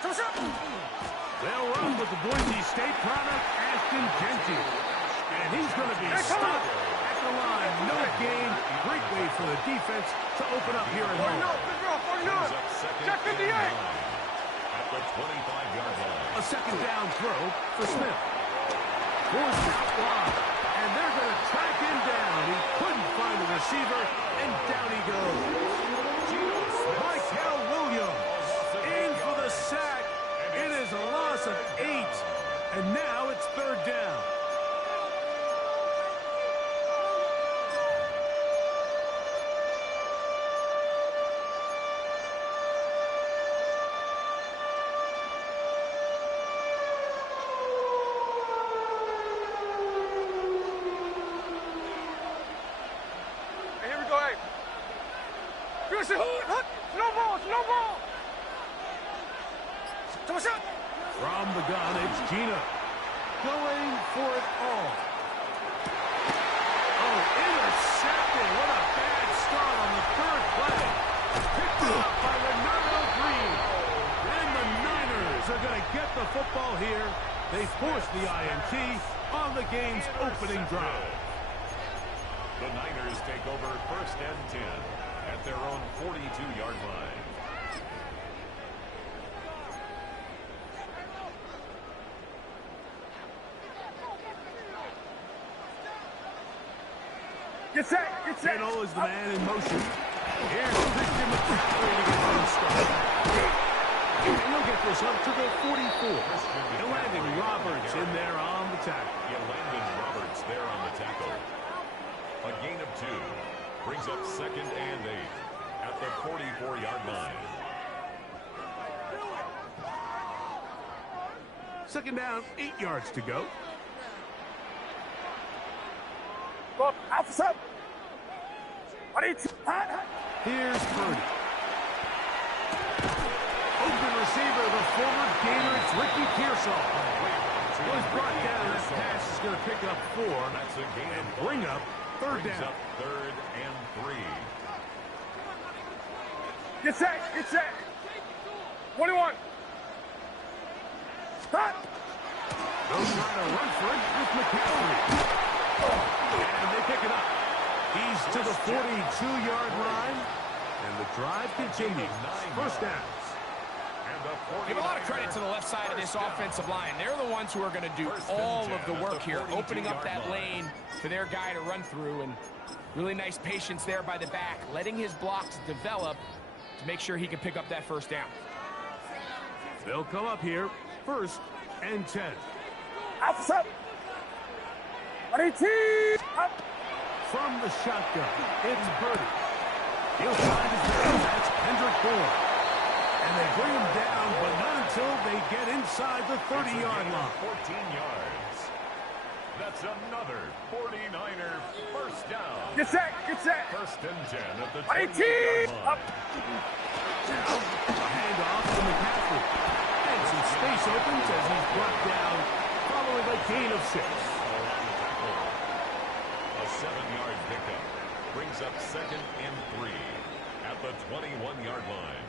They'll run with the Boise State product, Ashton Genty. And he's going to be stopped at the line. No gain. Great way for the defense to open up here at home. Check 58. At the 25-yard line. A second down throw for Smith. Forced out wide. And they're going to track him down. He couldn't find the receiver, and down he goes. Michael Williams in for the sack. It is a loss of 8. And now it's third down. From the gun, it's Gina going for it all. Oh, intercepted. What a bad start on the third play. Picked up by Renato Green. And the Niners are going to get the football here. They force the INT on the game's opening drive. The Niners take over first and 10 at their own 42-yard line. Get set. Kittle is the man in motion. Here's Christian McCaffrey to get things started. And he'll get this up to the 44. Landon Roberts in there on the tackle. Landon Roberts there on the tackle. A gain of 2. Brings up second and 8 at the 44-yard line. Second down, 8 yards to go. Here's Purdy. Open receiver, the former Gator, it's Ricky Pearsall. Was brought down. That pass is going to pick up 4. That's a gain and bring up third down. Up third and 3. Get set. 21. Stop. They'll try to run for it with McCaffrey. And they pick it up. He's to the 42-yard line. And the drive continues. First down. Give a lot of credit to the left side of this offensive line. They're the ones who are going to do all of the work here, opening up that lane for their guy to run through. And really nice patience there by the back, letting his blocks develop to make sure he can pick up that first down. They'll come up here, first and 10. Outside. From the shotgun, it's Purdy. He'll find his man. That's Kendrick Bourne. And they bring him down, but not until they get inside the 30-yard line. 14 yards. That's another 49er first down. Get set. First and 10 at the 20-yard line. Handoff to McCaffrey. And some space opens as he's brought down, following a gain of 6. A 7-yard pickup brings up second and 3 at the 21-yard line.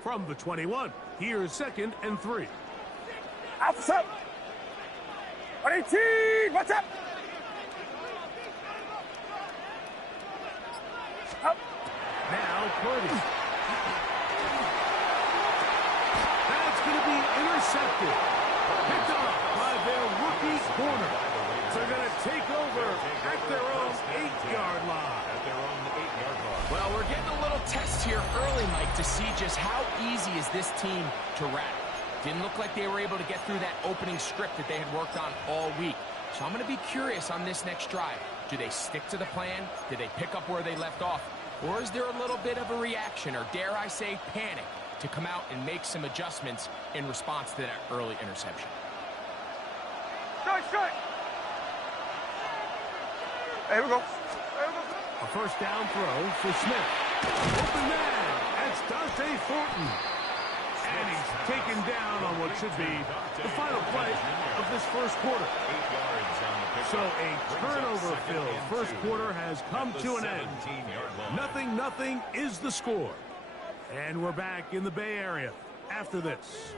From the 21, here's second and 3. Outside. 18. What's up? Now Purdy. That's going to be intercepted. Picked up by their rookie corner. They're going to take over at their own 8-yard line. Well, we're getting a little test here early, Mike, to see just how easy is this team to rattle. Didn't look like they were able to get through that opening script that they had worked on all week. So I'm going to be curious on this next drive. Do they stick to the plan? Do they pick up where they left off? Or is there a little bit of a reaction, or dare I say panic, to come out and make some adjustments in response to that early interception? Strike. Here we go. A first down throw for Smith. Open man. That's Dante Thornton. And he's taken down on what should be the final play of this first quarter. 8 yards on the pickup. So a turnover-filled first quarter has come to an end. 17-yard line. 0-0 is the score. And we're back in the Bay Area after this.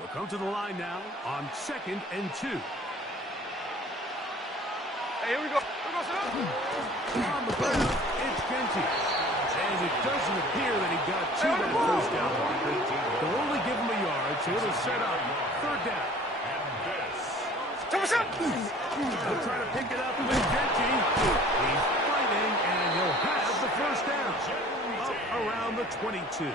We'll come to the line now on 2nd and 2. Hey, here we go. Here we go, son. On the ground, it's Genty. And it doesn't appear that he got to that first down marker. They'll only give him a yard, so it'll set up 3rd down. And this. They'll try to pick it up with Genty. He's fighting, and he'll have the first down. Up around the 22.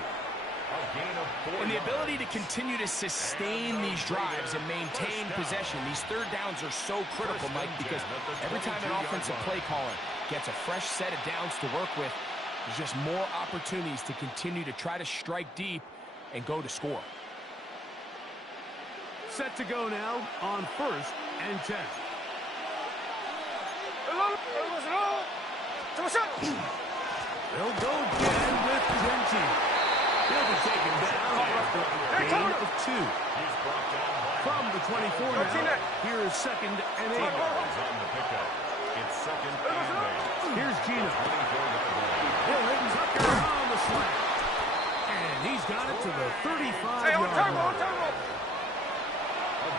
And the ability to continue to sustain these drives and maintain possession, these 3rd downs are so critical, Mike, because every time an offensive play caller gets a fresh set of downs to work with, there's just more opportunities to continue to try to strike deep and go to score. Set to go now on 1st and 10. They'll go again with Genty. He'll be taken down after a gain of 2. From the 24 now, here is 2nd and 8. It's 2nd and 8. Here's Gino. He'll hit Tucker on the slant. And he's got it to the 35-yard line. A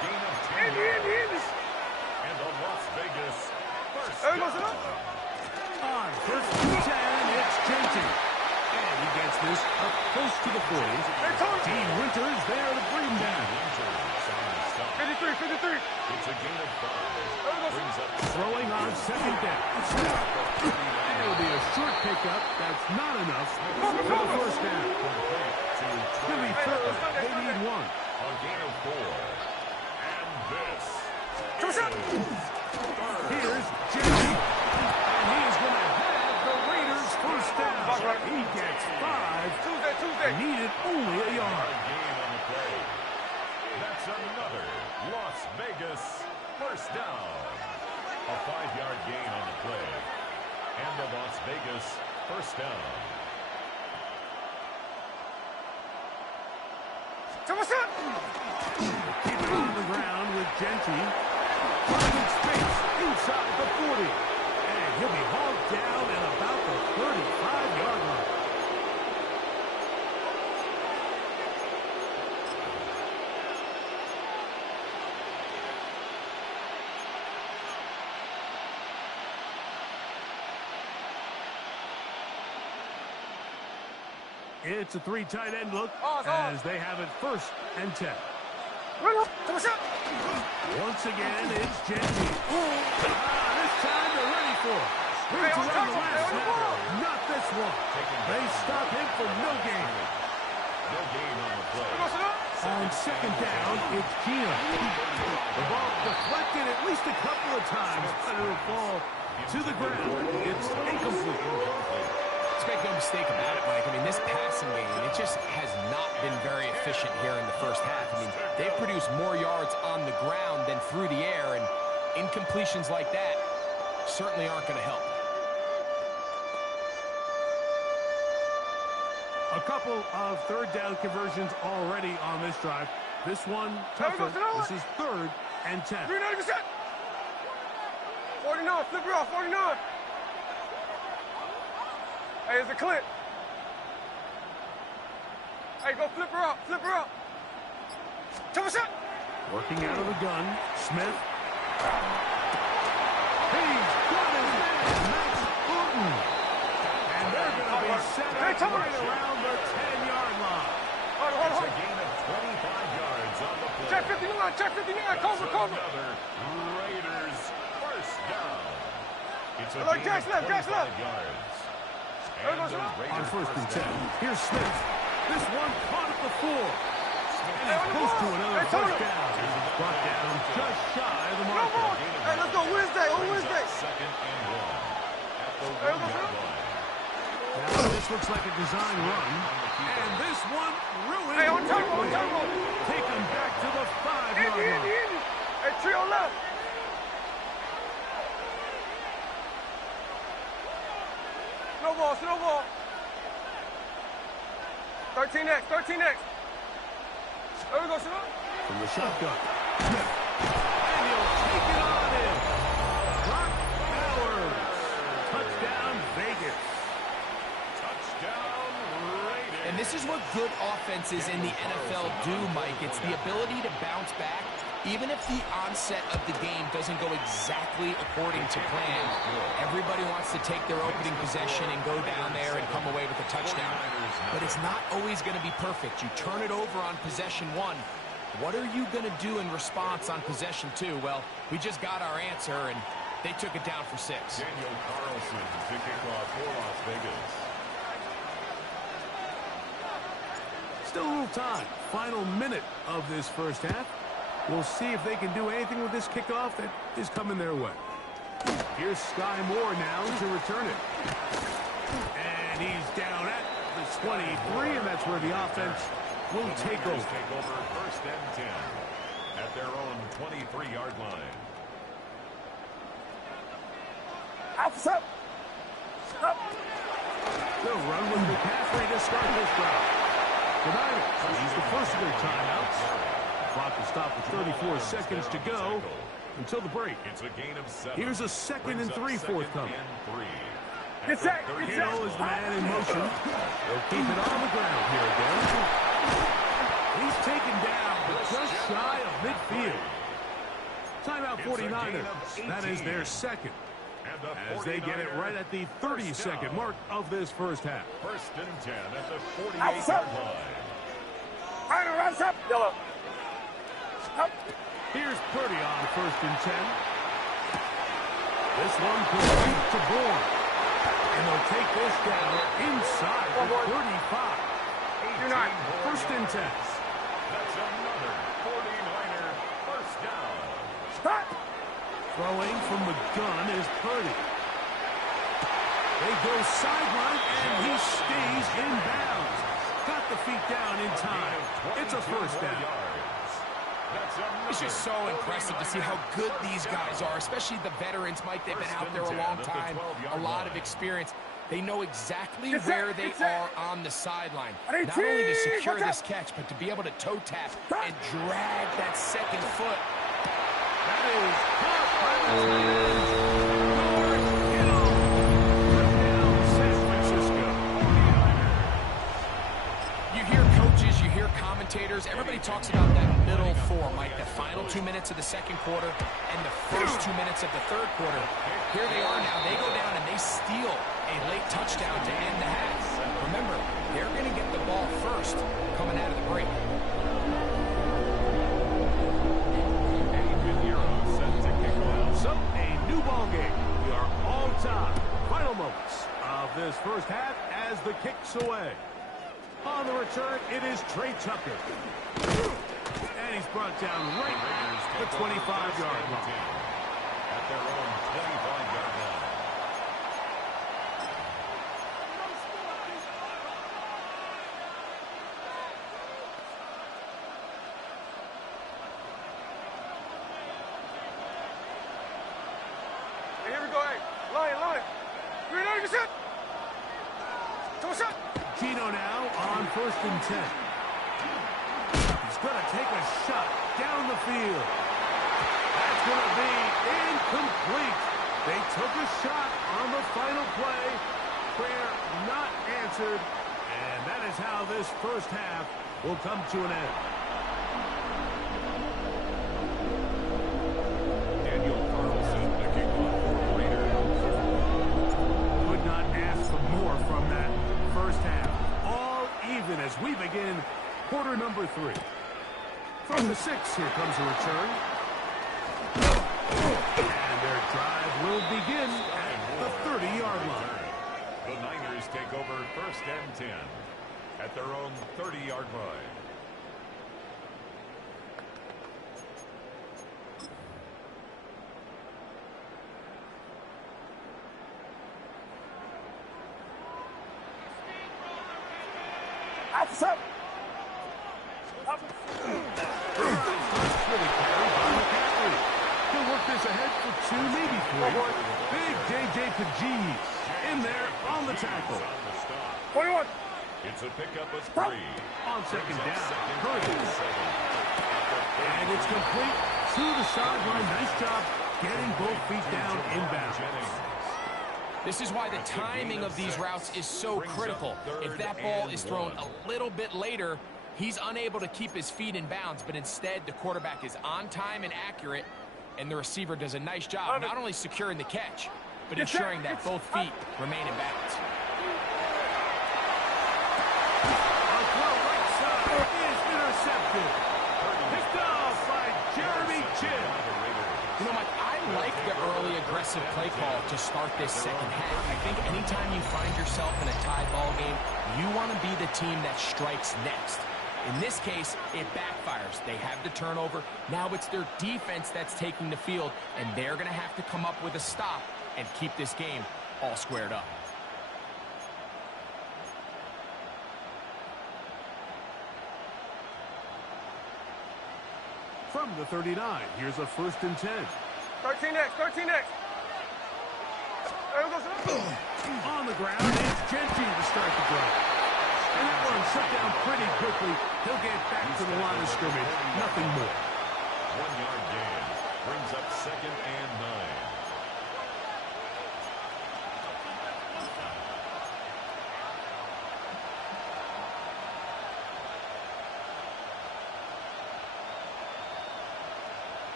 gain of 10 yards. And the Las Vegas first down. On 1st and 10, it's Genty. And he gets this up close to the 40. Dean Winters there to bring him down. 53. It's a gain of 5. Brings up Throwing on 2nd down. And it'll be a short pickup. That's not enough for the first down. He'll be 3rd. They need 1. a gain of 4. And this. Here's Jimmy. And he is going to have the Raiders first down. He gets 5. Tuesday. Needed only a yard. A gain on the play. That's another Las Vegas first down. A 5-yard gain on the play. And the Las Vegas first down. Keep it on the ground with Genty. Finding space inside the 40. And he'll be hauled down at about the 35-yard line. It's a 3 tight end look as they have it 1st and 10. Once again, it's Genty. This time they're ready for it. Reach around the last snapper. Not this one. They stop him for no gain. No gain on the play. On 2nd down, it's Gino. The ball deflected at least a couple of times, but it'll fall to the ground. It's incomplete. Let's make no mistake about it, Mike. I mean, this passing game, it just has not been very efficient here in the first half. I mean, they've produced more yards on the ground than through the air, and incompletions like that certainly aren't going to help. A couple of 3rd down conversions already on this drive. This one tougher. This is 3rd and 10. 49%. 49, flip her off, 49. Hey, it's a clip. Hey, go flip her up, flip her up. 2%. Working out of the gun, Smith. He's got his man, Max Booten. And they're going to be set up right around the 10-yard line. It's a gain of 25 yards on the play. Check 59, cover. Another Raiders first down. It's a Like gain of Jack's 25 left. yards. Hey, And the On Raiders 1st and first 10, down. here's Smith. This one caught at the 4. And he close to another first down. Brought down just shy of the marker. Hey, let's go Wednesday. On Wednesday. Second and 1 at the 1-yard line. Now this looks like a design run. And this one ruined. Hey, on turbo, on turbo. Take them back to the 5-yard line. Hey, trio left. Snowball, snowball. 13X, 13X. There we go, Snow. From the shotgun. And he'll take it on in. Brock Bowers. Touchdown, Vegas. Touchdown, Raiders. And this is what good offenses in the NFL do, Mike. It's the ability to bounce back, even if the onset of the game doesn't go exactly according to plan. Everybody wants to take their opening possession and go down there and come away with a touchdown. But it's not always going to be perfect. You turn it over on possession 1. What are you going to do in response on possession 2? Well, we just got our answer, and they took it down for 6. Daniel Carlson to kick off for Las Vegas. Still a little time. Final minute of this first half. We'll see if they can do anything with this kickoff that is coming their way. Here's Sky Moore now to return it. And he's down at the 23, and that's where the offense will take over. Take over first and 10 at their own 23-yard line. Up. They'll run with McCaffrey to start this drive. The Niners use the first of their timeouts. Clock will stop with 34 seconds to go until the break. It's a gain of 7. Here's a 2nd and 3 forthcoming. Get set. Hill is the man in motion. They'll keep it on the ground here again. He's taken down just shy of midfield. Timeout 49ers. That is their second. As they get it right at the 30-second mark of this first half. First and 10 at the 48-yard line. Yellow. Here's Purdy on first and 10. This one complete to Bourne. And they'll take this down inside the 35. You're not. First and 10. That's another 49er first down. Throwing from the gun is Purdy. They go sideline, and he stays in bounds. Got the feet down in time. It's a first down. It's just so impressive to see how good these guys are, especially the veterans, Mike. They've been out there a long time, a lot of experience. They know exactly where they are on the sideline. Not only to secure this catch, but to be able to toe tap and drag that second foot. That is caught by the George Kittle. Touchdown, San Francisco. You hear coaches, you hear commentators, everybody talks about that middle four, Mike, the final 2 minutes of the second quarter and the first 2 minutes of the third quarter. Here they are now. They go down and they steal a late touchdown to end the half. Remember, they're going to get the ball first coming out of the break. So, a new ball game. We are all tied. Final moments of this first half as the kick's away. On the return, it is Trey Tucker. And he's brought down right at the 25-yard line. At their own 25-yard line. Hey, here we go. Hey, line. 390%. Come on, shot. Gino now on first and 10. He's going to take a shot down the field. That's going to be incomplete. They took a shot on the final play. Prayer not answered. And that is how this first half will come to an end. Daniel Carlson, the kickoff for the Raiders. Could not ask for more from that first half. All even as we begin quarter number 3. From the 6, here comes a return. And their drive will begin at the 30-yard line. The Niners take over first and 10 at their own 30-yard line. That's up. Up. Really carried by McCaffrey. He'll work this ahead for 2, maybe 3. Big J.J. Pajees in there on the tackle. 21. It's a pickup of 3. On second down, Hurries. And it's complete to the sideline. Nice job getting both feet down inbound. This is why the timing of these routes is so critical. If that ball is thrown a little bit later, he's unable to keep his feet in bounds, but instead the quarterback is on time and accurate, and the receiver does a nice job not only securing the catch, but ensuring that both feet remain in bounds. On throw right side is intercepted. Picked off by Jeremy Chinn. You know, Mike, I like the early aggressive play call to start this second half. I think anytime you find yourself in a tie ball game, you want to be the team that strikes next. In this case, it backfires. They have the turnover. Now it's their defense that's taking the field, and they're going to have to come up with a stop and keep this game all squared up. From the 39, here's a 1st and 10. 13 next. 13 next. On the ground, it's Genty to start the drive. And that one shut down pretty quickly. He'll get back to the line of scrimmage. Nothing more. 1-yard gain brings up 2nd and 9.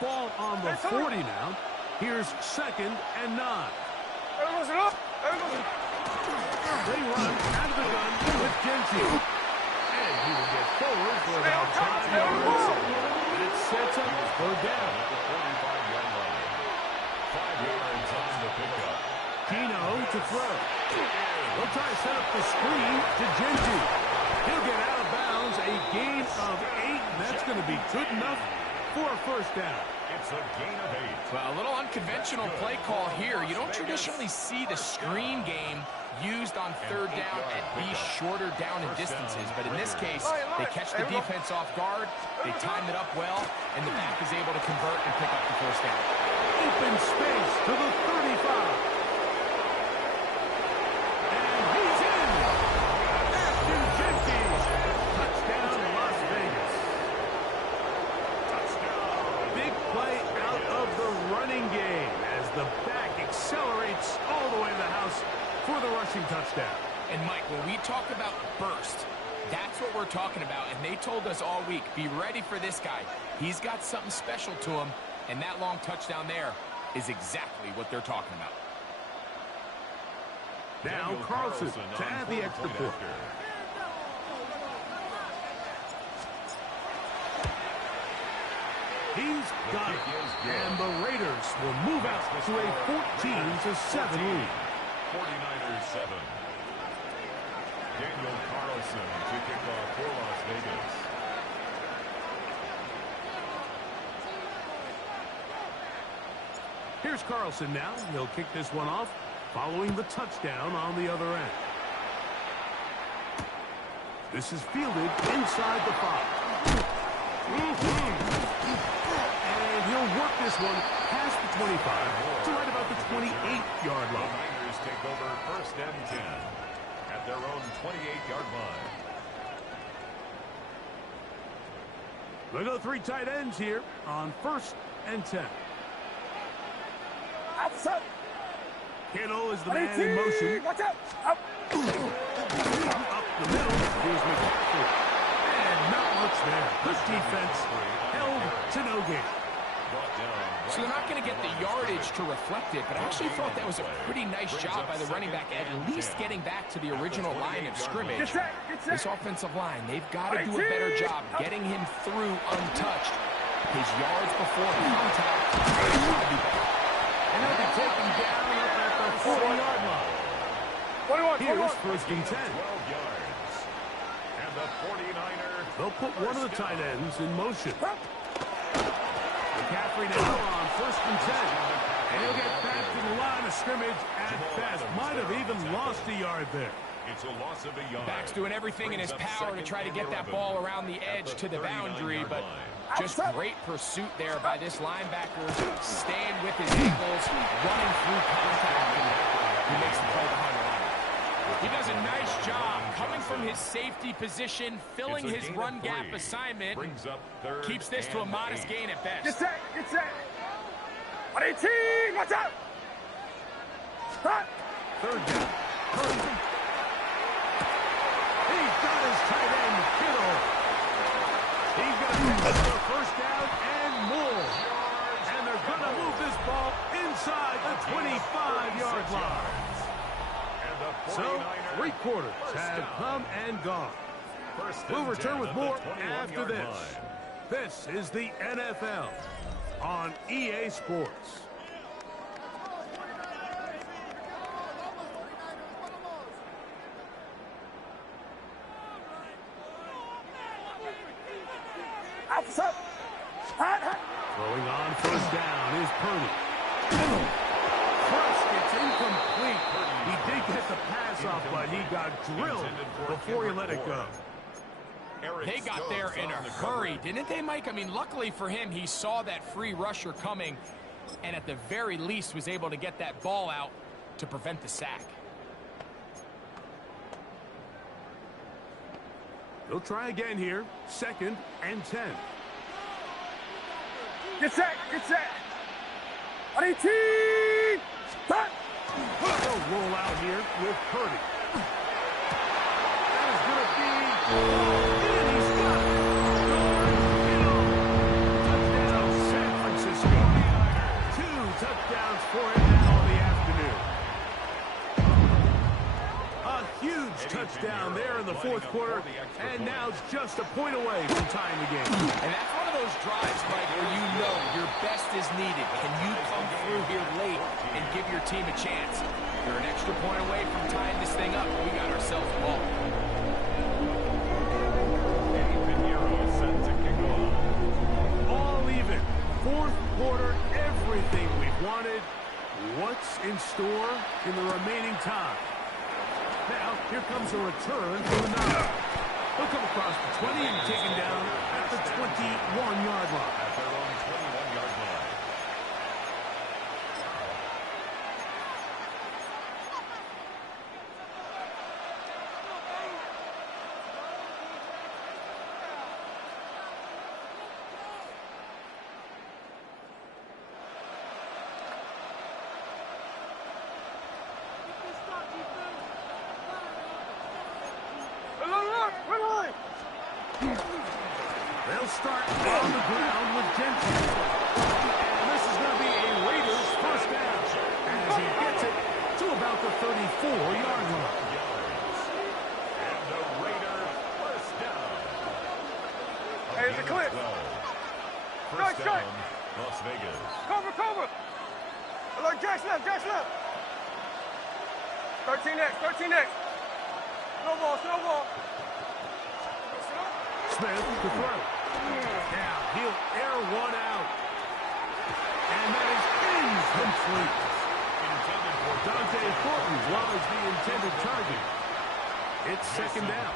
Ball on the 40 now. Here's 2nd and 9. They run out of the gun with Genty. And he will get forward for about 5 yards. And it sets up for down at the 45-yard line. 5 yards on the pickup. Keno to throw. They'll try to set up the screen to Genty. He'll get out of bounds. A gain of 8. And that's going to be good enough for a 1st down. It's a gain of 8. Well, a little unconventional play call here. You don't traditionally see the screen game used on 3rd down at these shorter down and distances. But in this case, they catch the defense off guard, they time it up well, and the back is able to convert and pick up the 1st down. Open space to the 35. And he's in. Afton Jenkins. Touchdown, Las Vegas. Touchdown. Big play out of the running game as the back accelerates all the way to the house for the rushing touchdown. And Mike, when we talk about burst, that's what we're talking about. And they told us all week, be ready for this guy. He's got something special to him, and that long touchdown there is exactly what they're talking about. Now Carlson to add the extra point. He's got it. And the Raiders will move out to a 14-7 lead. 49ers 7. Daniel Carlson to kick off for Las Vegas. Here's Carlson now. He'll kick this one off following the touchdown on the other end. This is fielded inside the 5. And he'll work this one past the 25 to right about the 28-yard line. Niners take over 1st and 10 at their own 28-yard line. They go 3 tight ends here on 1st and 10. Outside. Kittle is the man in motion. Watch out. Up. Up the middle. Here's McCaffrey. And not much there. Good defense held to no gain. So they're not going to get the yardage to reflect it, but I actually thought that was a pretty nice job by the running back, at least getting back to the original line of scrimmage. This offensive line, they've got to do a better job getting him through untouched. His yards before contact should be better. And he'll be taken down up at the 40-yard line. 21, Here's 1st and 10. 12 yards. And the 49er. They'll put one of the tight ends in motion. McCaffrey now on 1st and 10. And he'll get back to the line of scrimmage at best. Might have even lost a yard there. It's a loss of a yard. Back's doing everything in his power to try to get that ball around the edge to the boundary, but just great pursuit there by this linebacker, staying with his ankles, running through contact, and he makes the play behind the line. He does a nice job coming from his safety position, filling his run gap assignment, keeps this to a modest gain at best. Get set, get set. 18, watch out. Stop. Third down. Hurry. He's got his tight end, Kittle. He's going to pick up the first down and more. And they're going to move this ball inside the 25-yard line. So, 3 quarters have come and gone. We'll return with more after this. This is the NFL on EA Sports. Throwing on first down is Purdy. First, it's incomplete. He did get the pass off, but he got drilled before he let it go. They got there in a hurry, didn't they, Mike? I mean, luckily for him, he saw that free rusher coming, and at the very least was able to get that ball out to prevent the sack. He'll try again here. 2nd and 10. Get set, get set. 18, stop. They'll roll out here with Purdy. That is going to be... And he's got it. Touchdown, San Francisco. 2 touchdowns for him now in the afternoon. A huge touchdown there in the 4th quarter, and now just a point away from tying the game. And that's one of those drives, Mike, where you know your best is needed. Can you come through here late and give your team a chance? You're an extra point away from tying this thing up. We got ourselves a ball. All even. 4th quarter, everything we've wanted. What's in store in the remaining time? Now, here comes a return for the 9. He'll come across the 20 and taken down at the 21-yard line. At their own 21-yard line. They'll start on the ground with Jensen. And this is going to be a Raiders first down as he gets it to about the 34-yard line. And the Raiders first down. Hey, it's a clip. First down, Las Vegas. Cover, cover. Alert, Jack's left, Jack's left. 13X, 13X. Snowball, snowball. Smith to throw. Now he'll air one out. And that is incomplete. Dante Thornton was the intended target. It's 2nd down.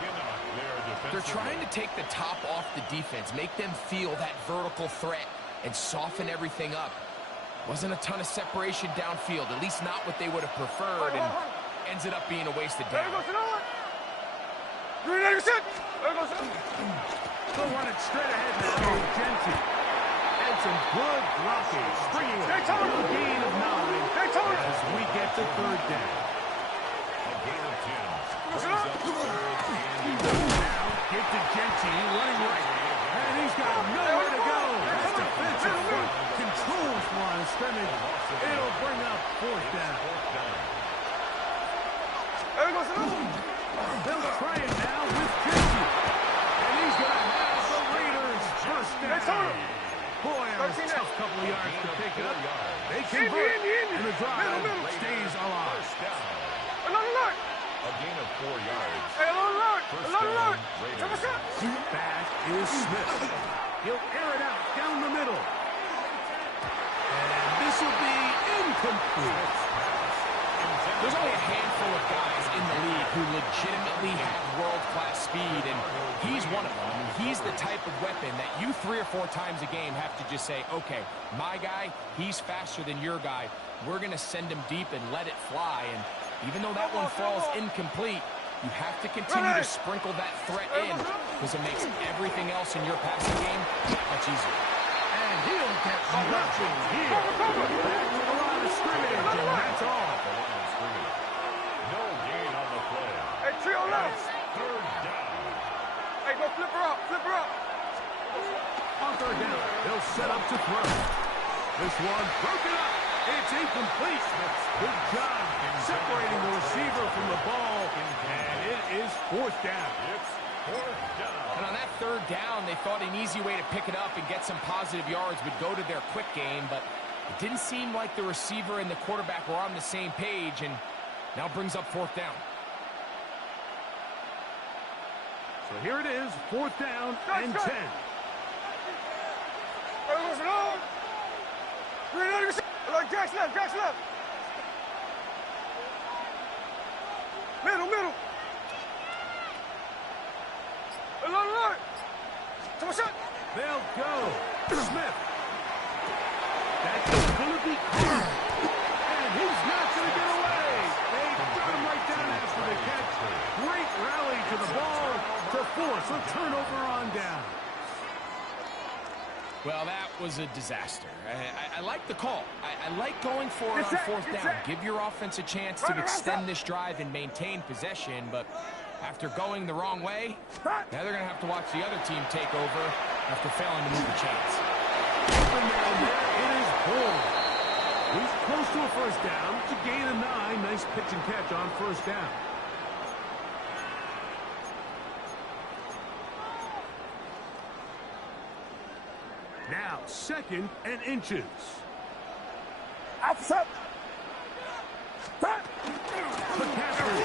They're trying to take the top off the defense, make them feel that vertical threat, and soften everything up. Wasn't a ton of separation downfield, at least not what they would have preferred, and ends it up being a wasted down. They'll run it straight ahead now with Jensen. And some good blocking, springing it. A gain of 9 as we get to 3rd down. A gain of 10. Brings up 3rd and now get to Jensen, running right. And he's got nowhere to go. This defensive front controls line of scrimmage. It'll bring up 4th down. They'll try it now with Jensen. And he's going to have the Raiders first down. Boy, that was a tough couple of yards to pick up. They convert, and the drive stays alive. A gain of 4 yards. First down, Raiders. Back is Smith. He'll air it out down the middle. And this will be incomplete. There's only a handful of guys in the league who legitimately have world-class speed, and he's one of them. I mean, he's the type of weapon that you 3 or 4 times a game have to just say, okay, my guy, he's faster than your guy. We're going to send him deep and let it fly. And even though that one falls incomplete, you have to continue to sprinkle that threat in because it makes everything else in your passing game much easier. And he'll get nothing here. Back to the line of scrimmage, and that's all. No gain on the play. Hey, trio left. It's third down. Hey, go flip her up, flip her up. On third down, they'll set up to throw. This one broken up. It's incomplete. Good job separating the receiver from the ball, and it is fourth down. It's fourth down. And on that third down, they thought an easy way to pick it up and get some positive yards would go to their quick game, but it didn't seem like the receiver and the quarterback were on the same page, and now brings up fourth down. So here it is, fourth down and 10. Hey, listen on. Like Jackson left, Jackson left. Middle, middle. Hey, line. Come on, shot. They'll go. Smith. That's going to be caught. And he's not going to get away. They got him right down after the catch. Great rally to the ball to force a turnover on down. Well, that was a disaster. I like the call. I like going for it on fourth down. Give your offense a chance to extend this drive and maintain possession, but after going the wrong way, now they're going to have to watch the other team take over after failing to move the chains. Open down there, it is Bull. He's close to a first down. To gain a 9, nice pitch and catch on first down. Now, second and inches. Outside. McCaffrey.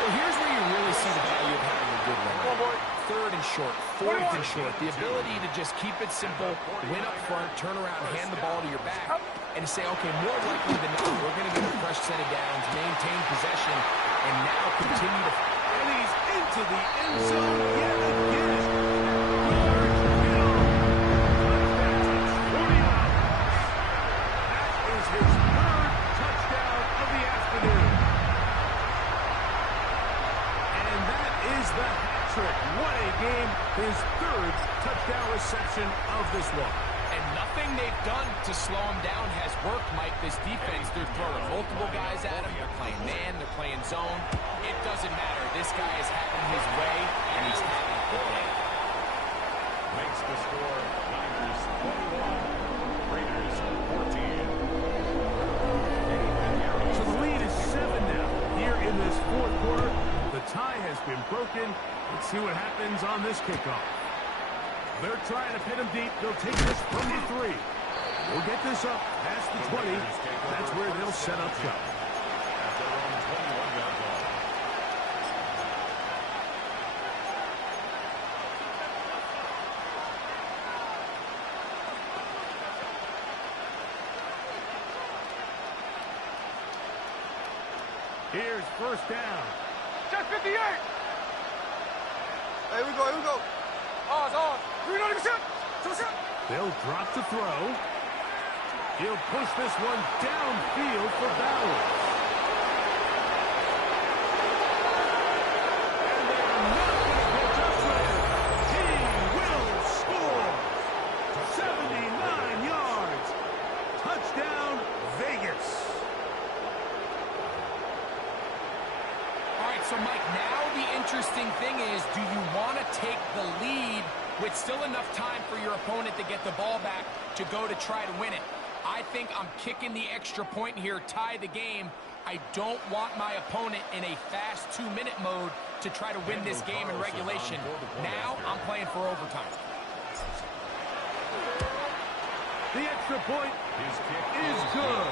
Well, here's where you really see the value of having a good run. Third and short, fourth and short. The ability to just keep it simple, win up front, turn around, hand the ball to your back, and to say, okay, more likely than not, we're going to get a fresh set of downs, maintain possession, and now continue to... And he's into the end zone yet again. What a game. His third touchdown reception of this one. And nothing they've done to slow him down has worked, Mike. This defense, they're throwing multiple guys at him. They're playing man, they're playing zone. It doesn't matter. This guy is having his way, and he's having a good day. Makes the score Niners 21, Raiders 14. So the lead is 7 now here in this fourth quarter. The tie has been broken. Let's see what happens on this kickoff. They're trying to pin him deep. They'll take this from the 3. We'll get this up past the 20. That's where they'll set up shop. At their own 21-yard line. Here's first down. Check 58. Hey, we go, here we go. Ours. 390%. They'll drop to throw. He'll push this one downfield for Bowers. And they're not going to catch up with him. He will score. 79 yards. Touchdown, Vegas. All right, so Mike, now the interesting thing is, do you want to take the lead with still enough time for your opponent to get the ball back to go to try to win it? I think I'm kicking the extra point here, tie the game. I don't want my opponent in a fast 2-minute mode to try to win this game in regulation. Now I'm playing for overtime. The extra point is good.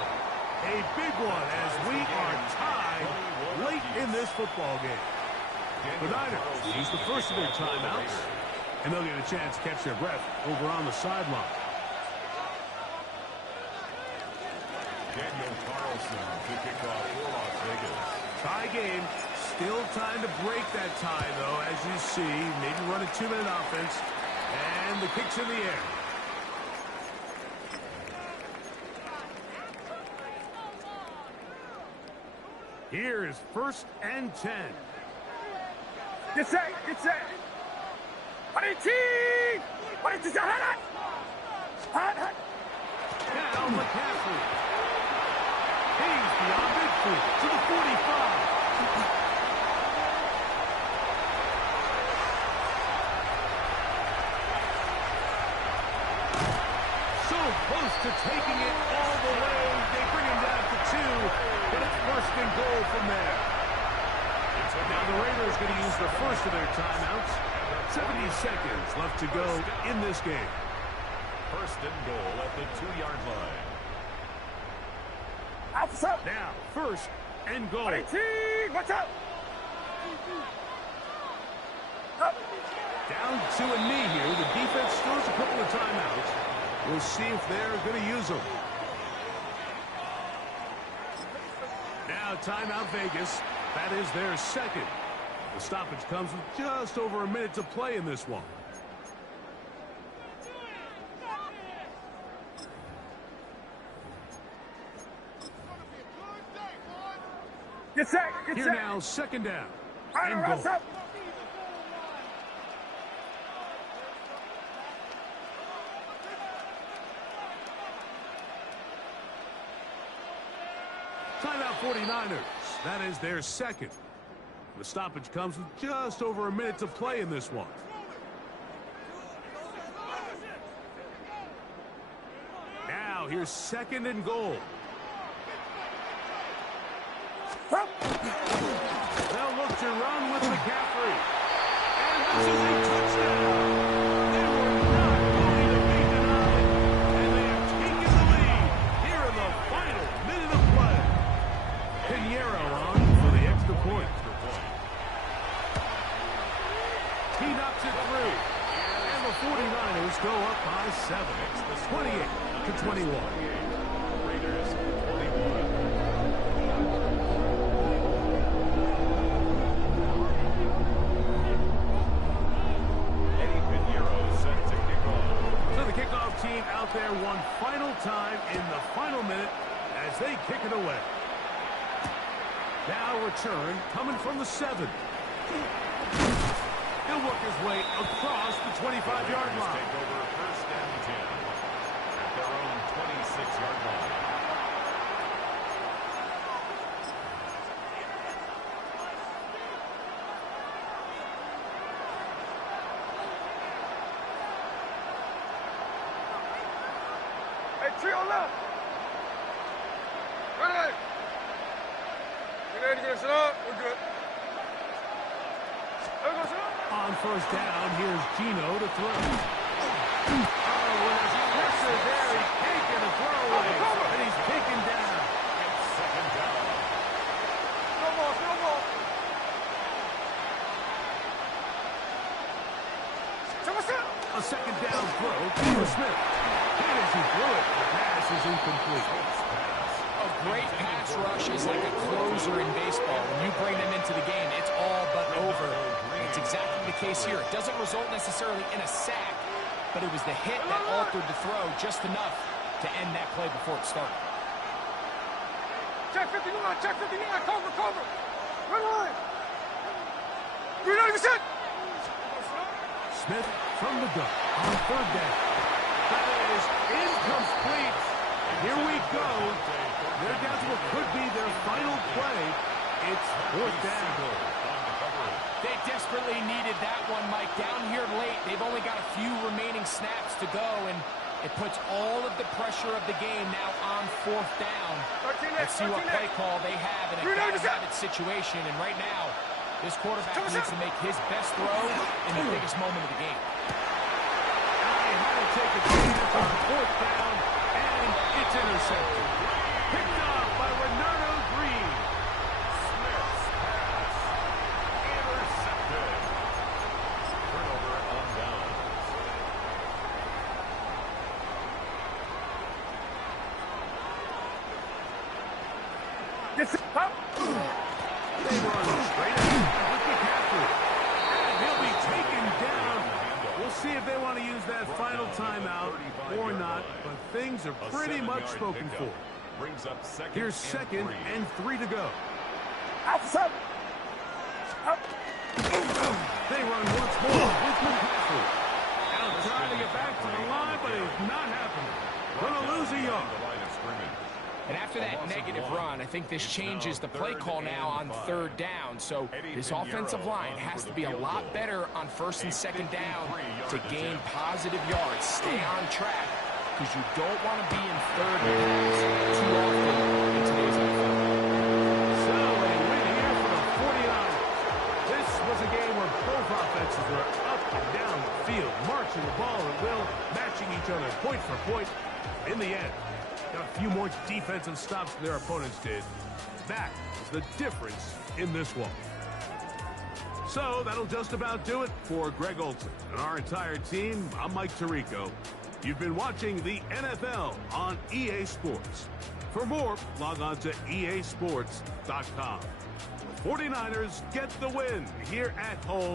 A big one as we are tied late in this football game. The Niners use the first of their timeouts, and they'll get a chance to catch their breath over on the sideline. Daniel Carlson to kick off for Las Vegas. Tie game. Still time to break that tie, though, as you see. Maybe run a 2-minute offense. And the kick's in the air. Here is 1st and 10. Get set, get set. Now McCaffrey. He's beyond midfield to the 45. So close to taking it all the way. They bring him down to 2, but it's 1st and goal from there. Now the Raiders going to use the first of their timeouts. 70 seconds left to go in this game. 1st and goal at the 2-yard line. Now, 1st and goal. Watch out. Down to a knee here. The defense still has a couple of timeouts. We'll see if they're going to use them. Now, timeout Vegas. That is their 2nd. The stoppage comes with just over a minute to play in this one. Get set, get Here set. now, 2nd down. Right, And right, goal. up. Timeout 49ers. That is their 2nd. The stoppage comes with just over a minute to play in this one. Now, here's 2nd and goal. They'll look to run with McCaffrey. And this is a touchdown. They were not going to be denied. And they have taken the lead here in the final minute of play. Pinheiro on for the extra point. He knocks it through. And the 49ers go up by 7. 28-21. Raiders 21. Team out there one final time in the final minute as they kick it away. Now return coming from the 7. He'll work his way across the 25-yard line. Take over 1st and 10 at their own 26-yard line. Trio left. Ready. You ready to get set up? We're good. On 1st down, here's Gino to throw. Oh, when there's pressure there, he's taken a throwaway, and he's taken down. It's 2nd down. No more. A 2nd down throw to Smith. As he threw it, the pass is incomplete. A great pass rush is like a closer in baseball. When you bring them into the game, it's all but over. It's exactly the case here. It doesn't result necessarily in a sack, but it was the hit that altered the throw just enough to end that play before it started. Check 59, cover. Run line. You're not even set. Smith from the gun on 3rd down. That is incomplete. Here we go. They're down to what could be their final play. It's 4th down. They desperately needed that one, Mike. Down here late, they've only got a few remaining snaps to go, and it puts all of the pressure of the game now on 4th down. Let's see what play call they have in a gotta-have-it situation, and right now, this quarterback needs to make his best throw in the biggest moment of the game. They had to take a chance on 4th down, and it's intercepted. Picked off by Renardo Green. Smith's pass intercepted. Turnover on downs. They run straight ahead with McCaffrey. And he'll be taken down. We'll see if they want to use that final timeout or not, but things are pretty much spoken for. Brings up second. Here's second and 3 to go. They run once more with McCaffrey. Now trying to get back to the line, but it's not happening. Gonna lose a yard. And after that negative run, I think this changes the play call now on 3rd down. So this offensive line has to be a lot better on 1st and 2nd down to gain positive yards. Stay on track, because you don't want to be in 3rd and too often in today's NFL. So a win here for the 49ers. This was a game where both offenses were up and down the field, marching the ball at will, matching each other point for point. In the end, got a few more defensive stops than their opponents did. That is the difference in this one. So that'll just about do it for Greg Olson and our entire team. I'm Mike Tirico. You've been watching the NFL on EA Sports. For more, log on to easports.com. The 49ers get the win here at home